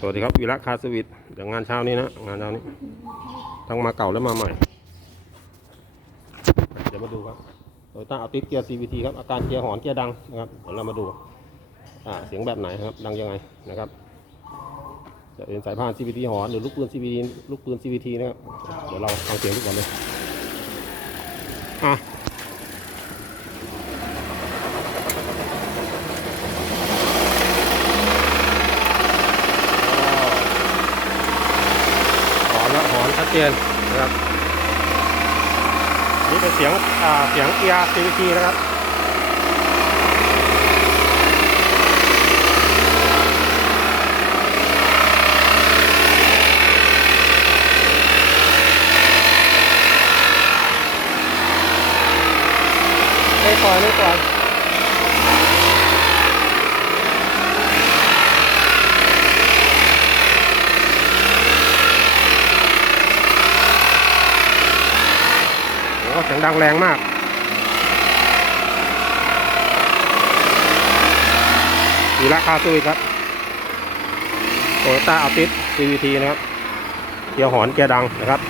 สวัสดีครับวีระคาสวิตเดี๋ยวงานเช้านี้นะงานเช้านี้ทั้งมาเก่าและมาใหม่ เดี๋ยวมาดูครับโตโยต้าอัลติสเกียร์ CVT ครับอาการเกียร์หอนเกียร์ดังนะครับเดี๋ยวเรามาดูอ่าเสียงแบบไหนครับดังยังไงนะครับจะเป็นสายพาน CVT หอนหรือลูกปืน CVT ลูกปืน CVT นะครับเดี๋ยวเราฟังเสียงดูก่อนเลยอะ หอนแล้วหอน ชัดเจนนะครับ นี่เป็นเสียงเสียงเกียร์ CVT นะครับไม่ปล่อยไม่ปล่อย โอ้เสียงดังแรงมาก มีราคาซื้ครับโตโยต้าอัลติส CVT นะครับเกียร์หอนเกียร์ดังนะครับ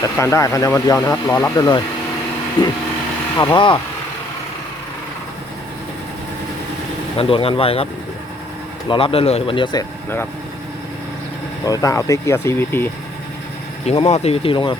จัดการได้ภายในวันเดียวนะครับ รอรับได้เลยอะพ่องานด่วนงานไวครับ รอรับได้เลยวันเดียวเสร็จนะครับโตโยต้าอัลติสเกียร์ CVT ขิงก็มอ CVT ลงมา